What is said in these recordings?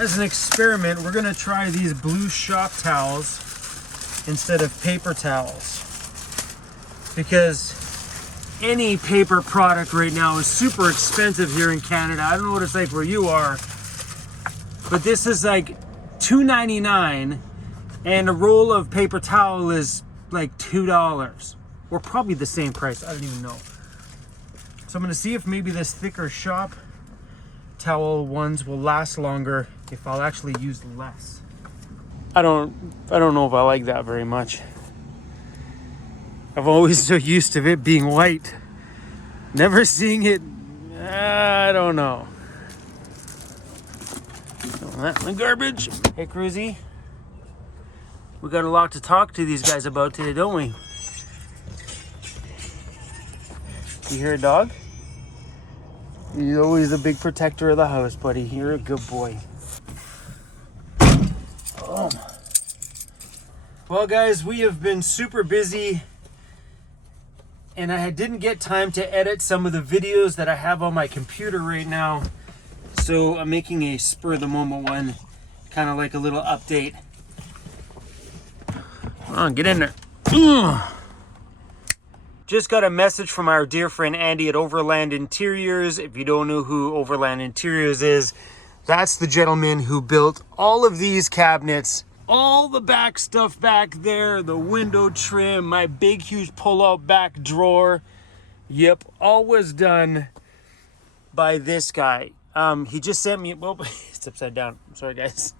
as an experiment, we're gonna try these blue shop towels instead of paper towels, because any paper product right now is super expensive here in Canada. I don't know what it's like where you are, but this is like $2.99 and a roll of paper towel is like $2, or probably the same price. I don't even know. So I'm gonna see if maybe this thicker shop towel ones will last longer if I'll actually use less. I don't know if I like that very much. I'm always so used to it being white. Never seeing it, I don't know. Throw that in the garbage. Hey, Cruzy. We got a lot to talk to these guys about today, don't we? You hear a dog? You're always a big protector of the house, buddy. You're a good boy. Oh. Well, guys, we have been super busy, and I didn't get time to edit some of the videos that I have on my computer right now. So I'm making a spur of the moment one, kind of like a little update. Come on, get in there. Ugh. Just got a message from our dear friend Andy at Overland Interiors. If you don't know who Overland Interiors is, that's the gentleman who built all of these cabinets, all the back stuff back there, the window trim, my big huge pull-out back drawer. Yep, all was done by this guy. He just sent me, well, it's upside down. I'm sorry, guys.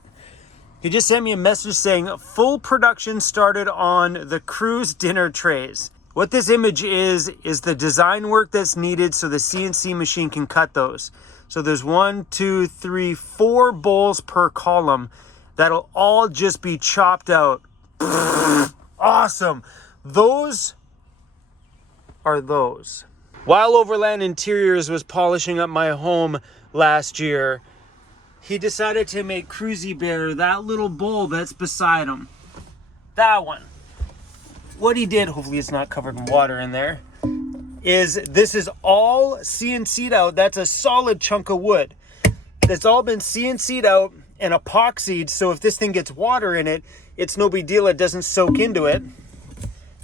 He just sent me a message saying full production started on the cruise dinner trays. What this image is the design work that's needed so the CNC machine can cut those. So there's 1, 2, 3, 4 bowls per column that'll all just be chopped out. Awesome. Those are those. While Overland Interiors was polishing up my home last year, he decided to make Cruzy Bear that little bowl that's beside him. That one. What he did, hopefully it's not covered in water in there, is this is all CNC'd out. That's a solid chunk of wood. That's all been CNC'd out and epoxied, so if this thing gets water in it, it's no big deal. It doesn't soak into it.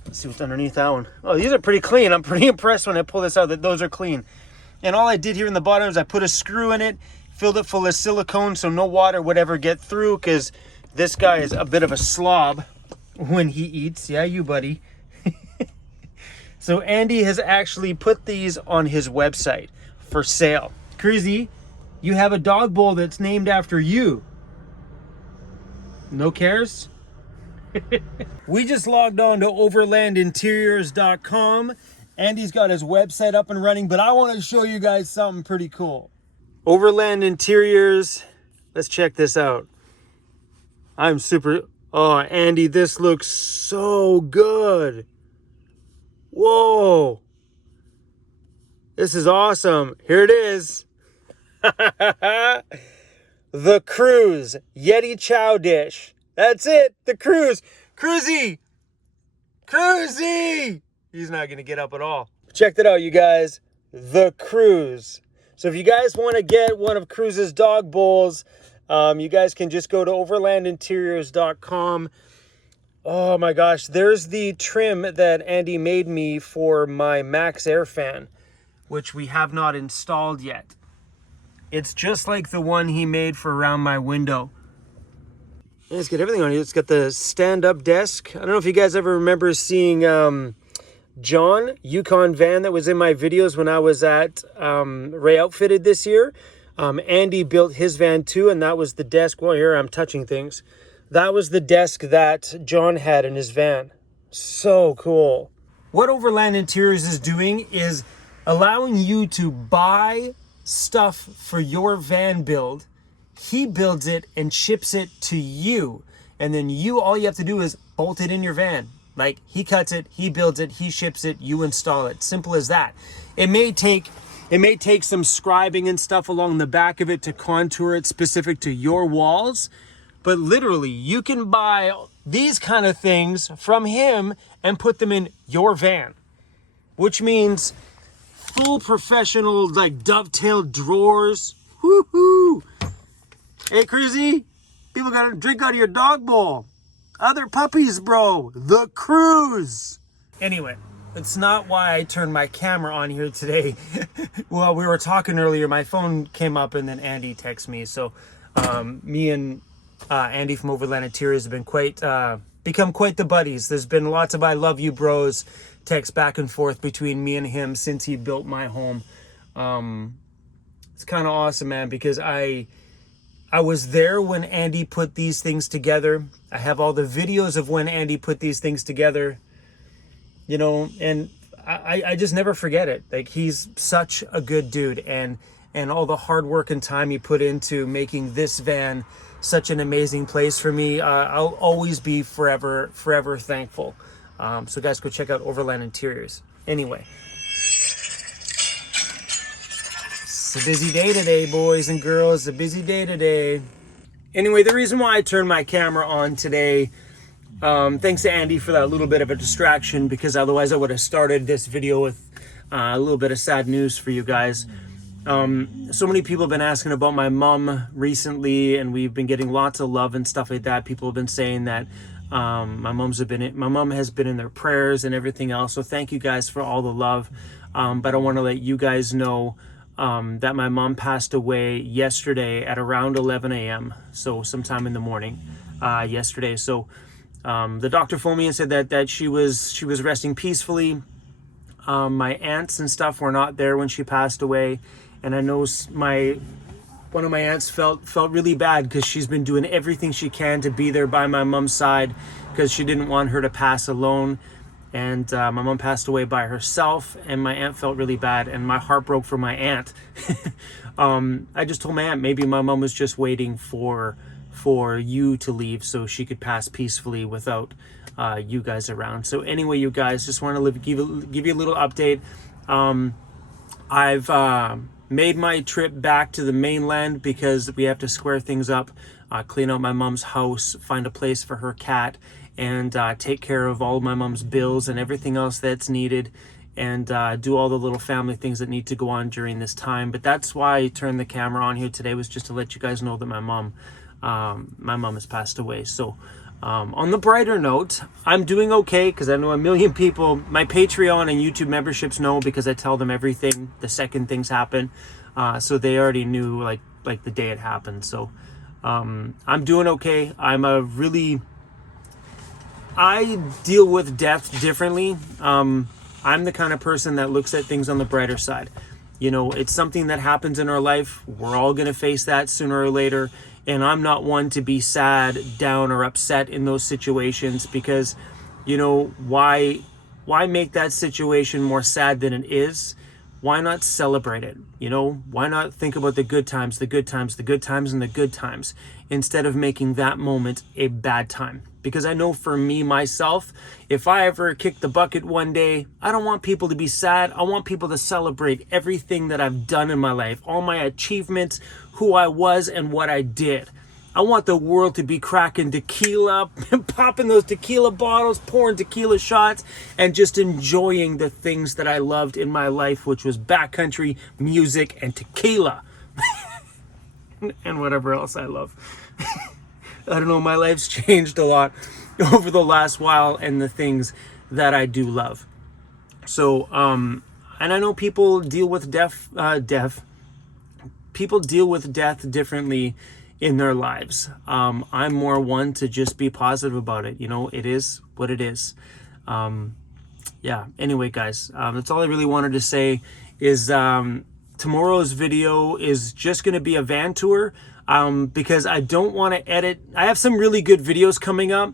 Let's see what's underneath that one. Oh, these are pretty clean. I'm pretty impressed when I pull this out that those are clean. And all I did here in the bottom is I put a screw in it, filled it full of silicone so no water would ever get through, because this guy is a bit of a slob when he eats. Yeah, you buddy. So Andy has actually put these on his website for sale. Cruzy, you have a dog bowl that's named after you. No cares? We just logged on to overlandinteriors.com. Andy's got his website up and running, but I want to show you guys something pretty cool. Overland Interiors. Let's check this out. I'm super... Oh, Andy, this looks so good. Whoa. This is awesome. Here it is. The Cruise Yeti Chow Dish. That's it. The Cruise. Cruzy. Cruzy. He's not going to get up at all. Check that out, you guys. The Cruise. So if you guys want to get one of Cruise's dog bowls, you guys can just go to overlandinteriors.com. Oh my gosh, there's the trim that Andy made me for my Max Air fan, which we have not installed yet. It's just like the one he made for around my window. Yeah, it's got everything on it. It's got the stand-up desk. I don't know if you guys ever remember seeing John, Yukon van that was in my videos when I was at Ray Outfitted this year. Andy built his van too, and that was the desk. Well, here I'm touching things. That was the desk that John had in his van. So cool. What Overland Interiors is doing is allowing you to buy stuff for your van build. He builds it and ships it to you. And then all you have to do is bolt it in your van. Like, he cuts it, he builds it, he ships it, you install it. Simple as that. It may take some scribing and stuff along the back of it to contour it specific to your walls. But literally, you can buy these kind of things from him and put them in your van. Which means full professional, like, dovetail drawers. Woohoo! Hey, Cruzy, people got to drink out of your dog bowl. Other puppies, bro. The cruise. Anyway, that's not why I turned my camera on here today. Well, we were talking earlier. My phone came up and then Andy texted me. So me and Andy from Overland Interiors have been become quite the buddies. There's been lots of I love you bros texts back and forth between me and him since he built my home. It's kind of awesome, man, because I was there when Andy put these things together. I have all the videos of when Andy put these things together, you know, and I just never forget it. Like, he's such a good dude, and all the hard work and time he put into making this van such an amazing place for me. I'll always be forever thankful. So guys, go check out Overland Interiors. Anyway, it's a busy day today, boys and girls. A busy day today. Anyway, the reason why I turned my camera on today, thanks to Andy for that little bit of a distraction, because otherwise I would have started this video with a little bit of sad news for you guys. So many people have been asking about my mom recently, and we've been getting lots of love and stuff like that. People have been saying that my mom has been in their prayers and everything else. So thank you guys for all the love. But I want to let you guys know that my mom passed away yesterday at around 11 a.m. So sometime in the morning yesterday. So the doctor phoned me and said that she was resting peacefully. My aunts and stuff were not there when she passed away. And I know one of my aunts felt really bad because she's been doing everything she can to be there by my mom's side because she didn't want her to pass alone. And my mom passed away by herself, and my aunt felt really bad, and my heart broke for my aunt. I just told my aunt maybe my mom was just waiting for you to leave so she could pass peacefully without you guys around. So anyway, you guys, just want to give you a little update. I've made my trip back to the mainland because we have to square things up, clean out my mom's house, find a place for her cat, and take care of all of my mom's bills and everything else that's needed, and do all the little family things that need to go on during this time. But that's why I turned the camera on here today, was just to let you guys know that my mom has passed away. So on the brighter note, I'm doing okay, because I know a million people, my Patreon and YouTube memberships know, because I tell them everything the second things happen. So they already knew like the day it happened. So I'm doing okay. I deal with death differently. I'm the kind of person that looks at things on the brighter side. You know, it's something that happens in our life. We're all going to face that sooner or later. And I'm not one to be sad, down, or upset in those situations, because, you know, why make that situation more sad than it is? Why not celebrate it? You know, why not think about the good times, and the good times, instead of making that moment a bad time? Because I know for me, myself, if I ever kick the bucket one day, I don't want people to be sad. I want people to celebrate everything that I've done in my life, all my achievements, who I was, and what I did. I want the world to be cracking tequila, popping those tequila bottles, pouring tequila shots, and just enjoying the things that I loved in my life, which was backcountry, music, and tequila. And whatever else I love. I don't know, my life's changed a lot over the last while, and the things that I do love. So, and I know people deal with people deal with death differently in their lives. I'm more one to just be positive about it. You know, it is what it is. Yeah, anyway, guys, that's all I really wanted to say is tomorrow's video is just going to be a van tour. Because I don't want to edit. I have some really good videos coming up,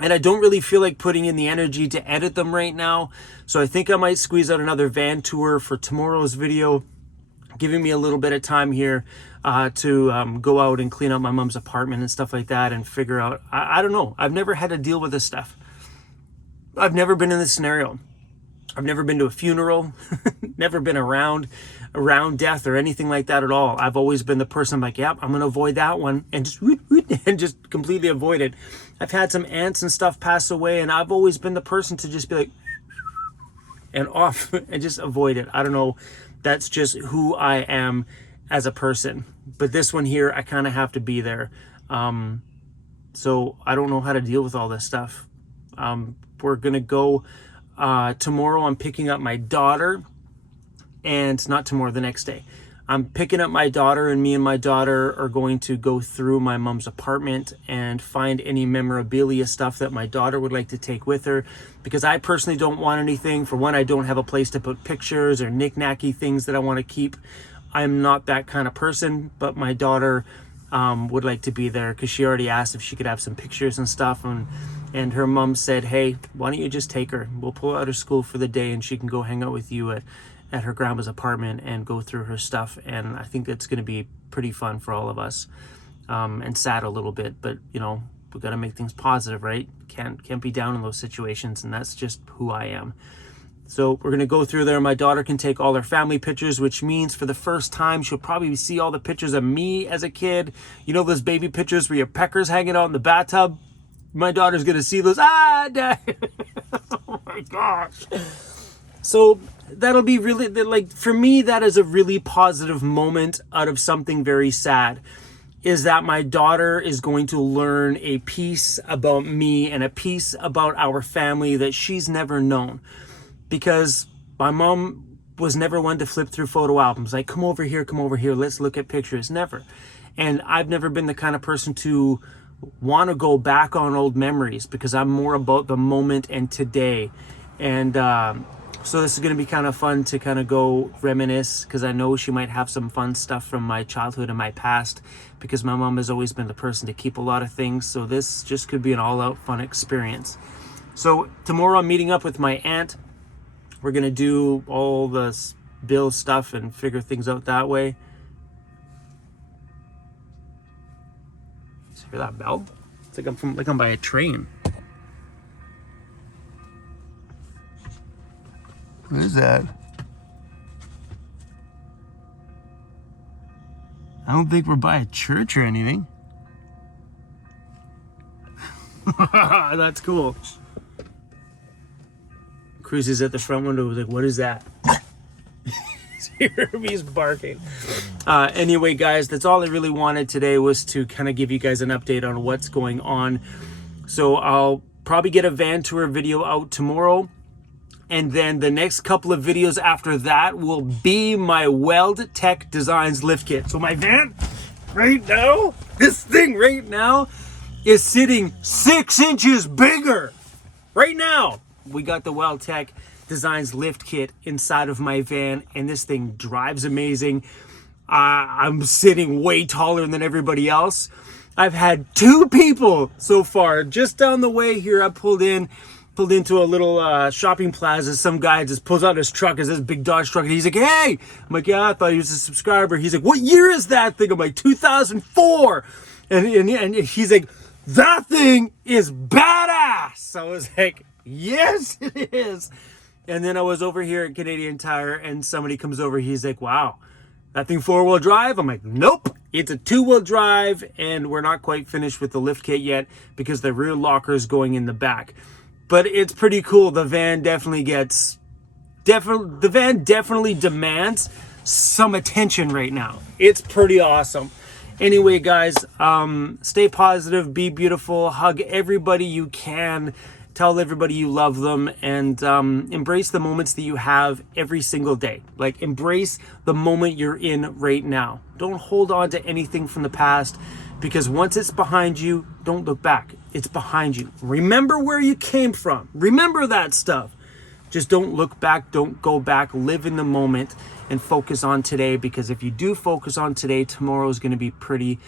and I don't really feel like putting in the energy to edit them right now. So I think I might squeeze out another van tour for tomorrow's video, giving me a little bit of time here to go out and clean out my mom's apartment and stuff like that, and figure out, I don't know. I've never had to deal with this stuff. I've never been in this scenario. I've never been to a funeral, never been around death or anything like that at all. I've always been the person like, yeah, I'm going to avoid that one, and just completely avoid it. I've had some aunts and stuff pass away, and I've always been the person to just be like, and off, and just avoid it. I don't know. That's just who I am as a person. But this one here, I kind of have to be there. So I don't know how to deal with all this stuff. We're going to go tomorrow. I'm picking up my daughter, and not tomorrow, the next day. I'm picking up my daughter, and me and my daughter are going to go through my mom's apartment and find any memorabilia stuff that my daughter would like to take with her, because I personally don't want anything. For one, I don't have a place to put pictures or knick-knacky things that I want to keep. I'm not that kind of person, but my daughter would like to be there because she already asked if she could have some pictures and stuff, and her mom said, hey, why don't you just take her? We'll pull her out of school for the day and she can go hang out with you at her grandma's apartment and go through her stuff. And I think that's going to be pretty fun for all of us, and sad a little bit, but you know, we got to make things positive, right? Can't be down in those situations, and that's just who I am. So we're going to go through there. My daughter can take all her family pictures, which means for the first time, she'll probably see all the pictures of me as a kid. You know, those baby pictures where your peckers hanging out in the bathtub? My daughter's going to see those. Dad. Oh my gosh. So that'll be really, like, for me, that is a really positive moment out of something very sad, is that my daughter is going to learn a piece about me and a piece about our family that she's never known. Because my mom was never one to flip through photo albums. Like, come over here, let's look at pictures. Never. And I've never been the kind of person to want to go back on old memories, because I'm more about the moment and today. And so this is going to be kind of fun to kind of go reminisce, because I know she might have some fun stuff from my childhood and my past, because my mom has always been the person to keep a lot of things. So this just could be an all-out fun experience. So tomorrow I'm meeting up with my aunt. We're going to do all the bill stuff and figure things out that way. You hear that bell? It's like I'm by a train. What is that? I don't think we're by a church or anything. That's cool. Cruises at the front window, was like, what is that? He's barking. Anyway, guys, that's all I really wanted today, was to kind of give you guys an update on what's going on. So I'll probably get a van tour video out tomorrow. And then the next couple of videos after that will be my Weld Tech Designs lift kit. So my van right now, this thing right now is sitting 6 inches bigger. Right now, we got the Weld Tech Designs lift kit inside of my van, and this thing drives amazing. I'm sitting way taller than everybody else. I've had 2 people so far. Just down the way here, I pulled into a little shopping plaza. Some guy just pulls out his truck, is this big Dodge truck, and he's like, hey! I'm like, yeah, I thought he was a subscriber. He's like, what year is that thing? I'm like, 2004. And he's like, that thing is badass. I was like, yes, it is. And then I was over here at Canadian Tire, and somebody comes over. He's like, wow, that thing 4-wheel drive? I'm like, nope, it's a 2-wheel drive, and we're not quite finished with the lift kit yet because the rear locker is going in the back. But it's pretty cool. The van definitely demands some attention right now. It's pretty awesome. Anyway, guys, stay positive, be beautiful, hug everybody you can, tell everybody you love them, and embrace the moments that you have every single day. Like, embrace the moment you're in right now. Don't hold on to anything from the past, because once it's behind you, don't look back. It's behind you. Remember where you came from. Remember that stuff. Just don't look back. Don't go back. Live in the moment and focus on today, because if you do focus on today, tomorrow is going to be pretty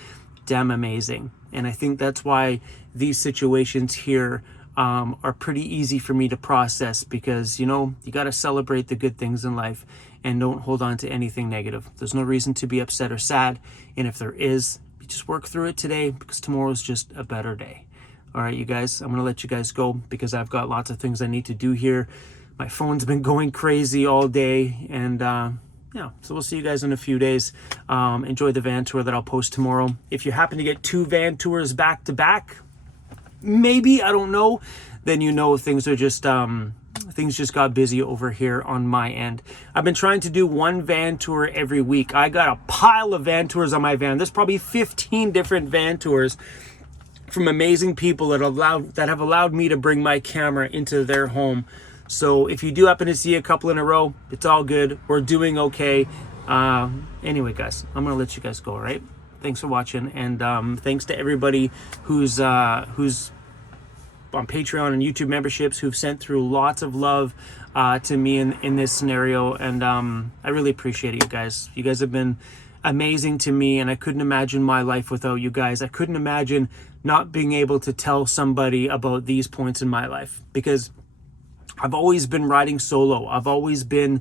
damn amazing. And I think that's why these situations here are pretty easy for me to process, because, you know, you got to celebrate the good things in life and don't hold on to anything negative. There's no reason to be upset or sad. And if there is, you just work through it today, because tomorrow is just a better day. All right, you guys, I'm going to let you guys go because I've got lots of things I need to do here. My phone's been going crazy all day, and yeah, so we'll see you guys in a few days. Enjoy the van tour that I'll post tomorrow. If you happen to get 2 van tours back to back, maybe, I don't know, then you know things are things just got busy over here on my end. I've been trying to do one van tour every week. I got a pile of van tours on my van. There's probably 15 different van tours from amazing people that have allowed me to bring my camera into their home. So if you do happen to see a couple in a row, it's all good. We're doing okay. Anyway, guys, I'm gonna let you guys go. All right. Thanks for watching, and thanks to everybody who's on Patreon and YouTube memberships who've sent through lots of love to me in this scenario, and I really appreciate it, you guys. You guys have been amazing to me, and I couldn't imagine my life without you guys. I couldn't imagine not being able to tell somebody about these points in my life, because I've always been riding solo. I've always been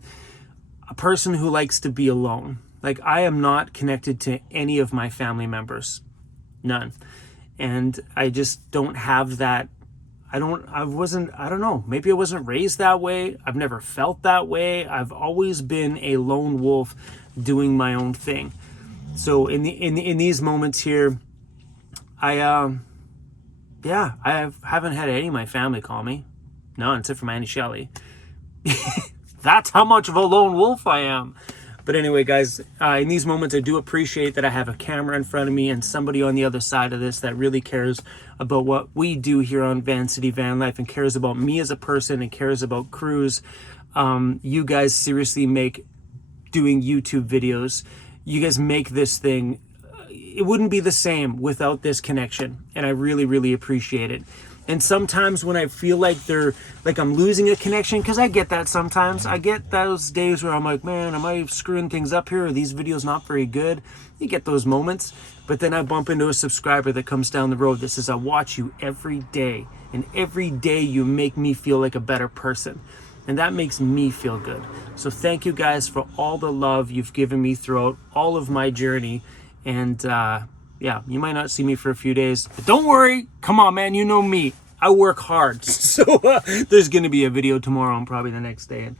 a person who likes to be alone. Like, I am not connected to any of my family members, none. And I just don't have that. I don't know, maybe I wasn't raised that way. I've never felt that way. I've always been a lone wolf doing my own thing. So in these moments here, I haven't had any of my family call me. None, except for my Auntie Shelley. That's how much of a lone wolf I am. But anyway, guys, in these moments, I do appreciate that I have a camera in front of me and somebody on the other side of this that really cares about what we do here on Van City Van Life, and cares about me as a person, and cares about crews. You guys seriously make doing YouTube videos. You guys make this thing. It wouldn't be the same without this connection, and I really, really appreciate it. And sometimes when I feel like I'm losing a connection, because I get that sometimes. I get those days where I'm like, man, am I screwing things up here? Are these videos not very good? You get those moments. But then I bump into a subscriber that comes down the road that says, I watch you every day, and every day you make me feel like a better person. And that makes me feel good. So thank you guys for all the love you've given me throughout all of my journey. And yeah, you might not see me for a few days, but don't worry. Come on, man. You know me. I work hard. So there's going to be a video tomorrow and probably the next day. And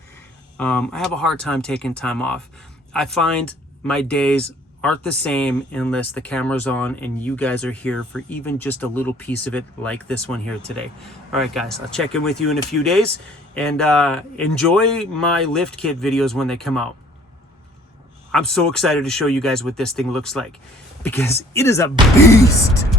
I have a hard time taking time off. I find my days aren't the same unless the camera's on and you guys are here for even just a little piece of it, like this one here today. All right, guys, I'll check in with you in a few days, and enjoy my lift kit videos when they come out. I'm so excited to show you guys what this thing looks like, because it is a beast.